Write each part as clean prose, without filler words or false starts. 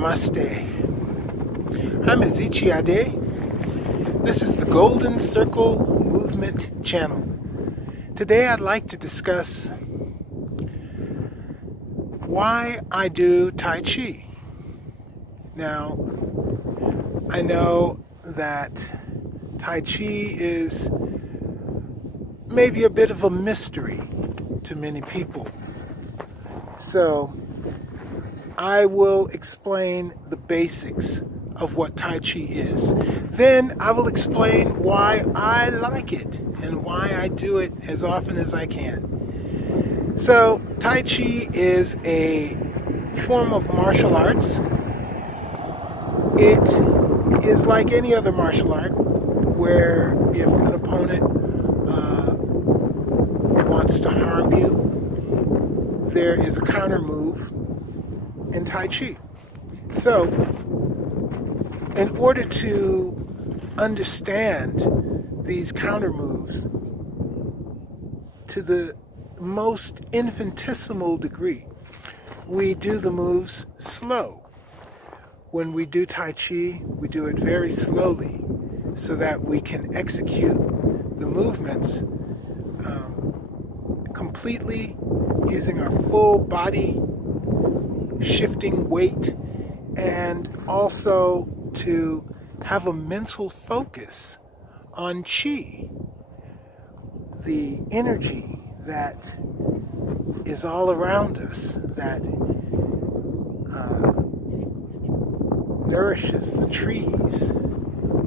Namaste. I'm Ezechi Ade. This is the Golden Circle Movement channel. Today I'd like to discuss why I do Tai Chi. Now, I know that Tai Chi is maybe a bit of a mystery to many people. So, I will explain the basics of what Tai Chi is. Then I will explain why I like it and why I do it as often as I can. So, Tai Chi is a form of martial arts. It is like any other martial art where if an opponent wants to harm you, there is a counter move in Tai Chi. So, in order to understand these counter moves to the most infinitesimal degree, we do the moves slow. When we do Tai Chi, we do it very slowly so that we can execute the movements completely using our full body shifting weight, and also to have a mental focus on Qi, the energy that is all around us, that nourishes the trees,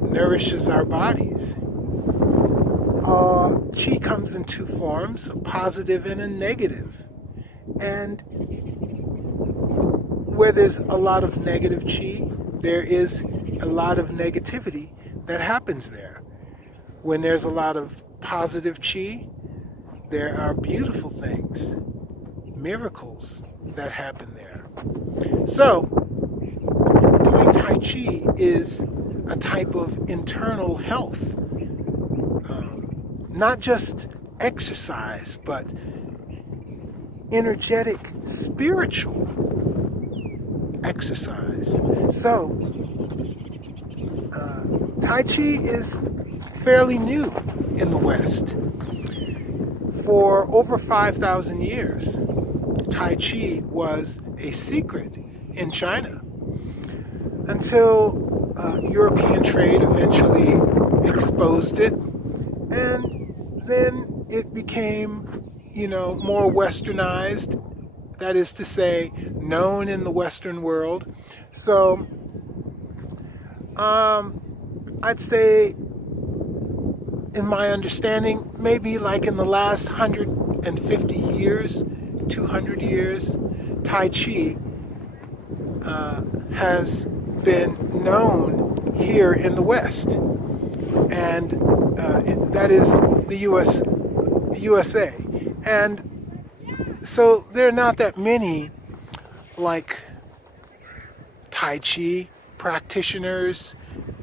nourishes our bodies. Qi comes in two forms, a positive and a negative. And where there's a lot of negative Qi, there is a lot of negativity that happens there. When there's a lot of positive Qi, there are beautiful things, miracles that happen there. So, doing Tai Chi is a type of internal health. Not just exercise, but energetic, spiritual exercise. So, Tai Chi is fairly new in the West. For over 5,000 years, Tai Chi was a secret in China until European trade eventually exposed it, and then it became, more westernized, that is to say, known in the Western world. So, I'd say, in my understanding, maybe like in the last 150 years, 200 years, Tai Chi has been known here in the West. And that is the USA. And so there are not that many like Tai Chi practitioners,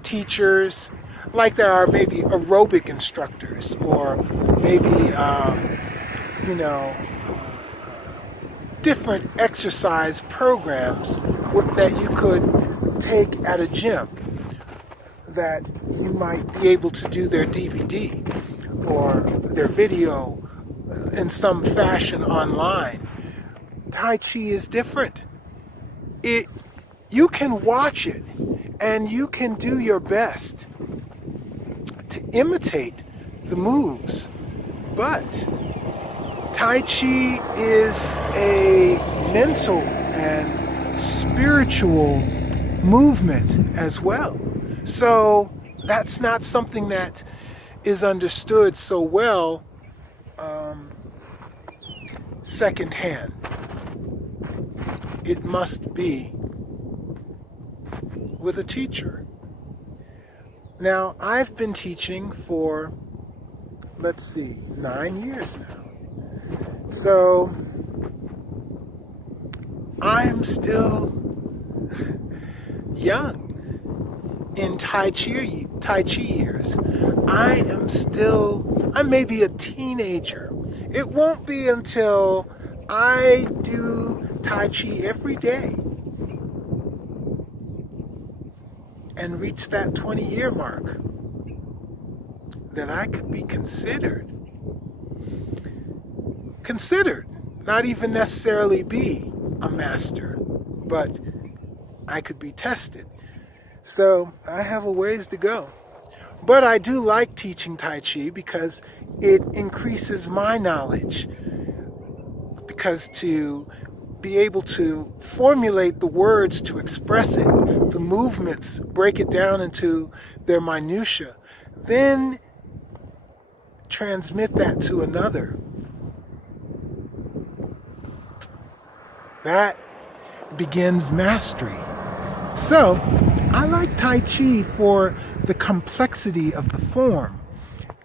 teachers, like there are maybe aerobic instructors or maybe, different exercise programs that you could take at a gym, that you might be able to do their DVD or their video in some fashion online. Tai Chi is different. You can watch it and you can do your best to imitate the moves, but Tai Chi is a mental and spiritual movement as well. So that's not something that is understood so well secondhand. It must be with a teacher. Now, I've been teaching for, 9 years now. So, I'm still young in Tai Chi years. I'm maybe a teenager. It won't be until I do Tai Chi every day and reach that 20-year mark, that I could be considered, not even necessarily be a master, but I could be tested. So I have a ways to go. But I do like teaching Tai Chi because it increases my knowledge. Because to be able to formulate the words to express it, the movements, break it down into their minutiae, then transmit that to another. That begins mastery. So, I like Tai Chi for the complexity of the form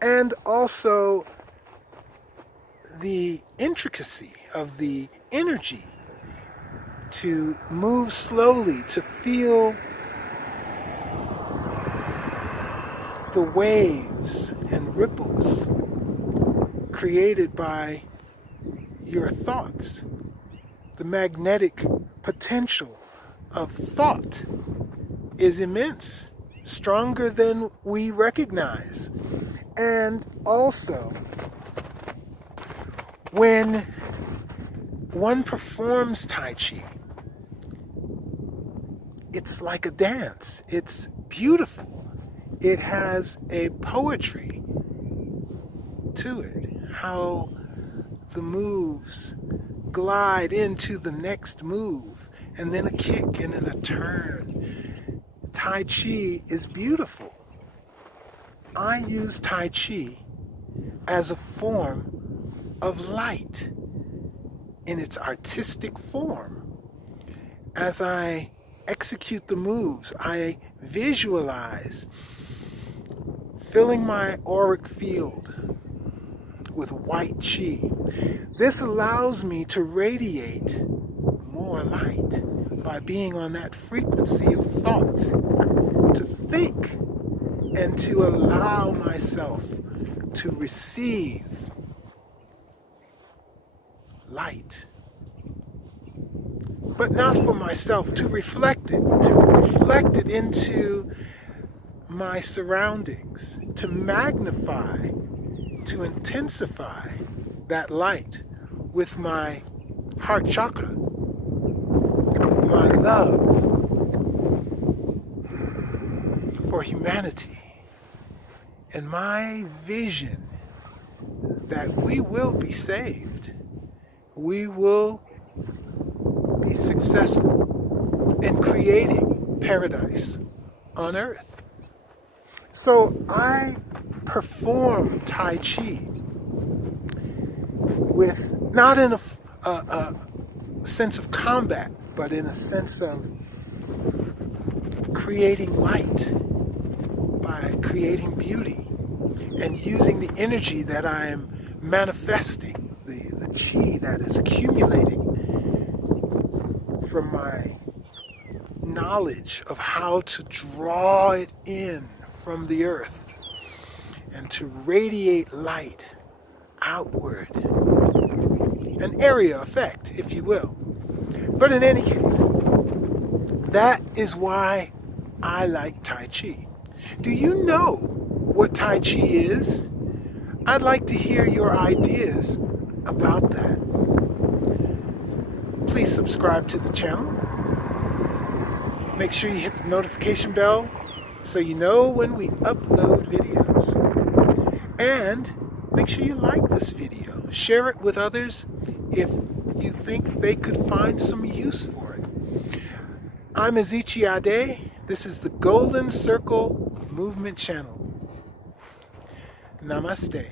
and also the intricacy of the energy, to move slowly, to feel the waves and ripples created by your thoughts. The magnetic potential of thought is immense, stronger than we recognize. And also, when one performs Tai Chi, it's like a dance. It's beautiful. It has a poetry to it. How the moves glide into the next move, and then a kick, and then a turn. Tai Chi is beautiful. I use Tai Chi as a form of light in its artistic form. As I execute the moves, I visualize filling my auric field with white chi. This allows me to radiate more light by being on that frequency of thought, to think and to allow myself to receive light. But not for myself, to reflect it into my surroundings, to magnify, to intensify that light with my heart chakra, my love for humanity, and my vision that we will be saved. We will be successful in creating paradise on earth. So I perform Tai Chi with, not in a sense of combat, but in a sense of creating light, by creating beauty, and using the energy that I am manifesting, the chi that is accumulating from my knowledge of how to draw it in from the earth and to radiate light outward. An area effect, if you will. But in any case, that is why I like Tai Chi. Do you know what Tai Chi is? I'd like to hear your ideas about that. Please subscribe to the channel. Make sure you hit the notification bell so you know when we upload videos. And make sure you like this video. Share it with others if you think they could find some use for it. I'm Ezechi Ade. This is the Golden Circle Movement Channel. Namaste.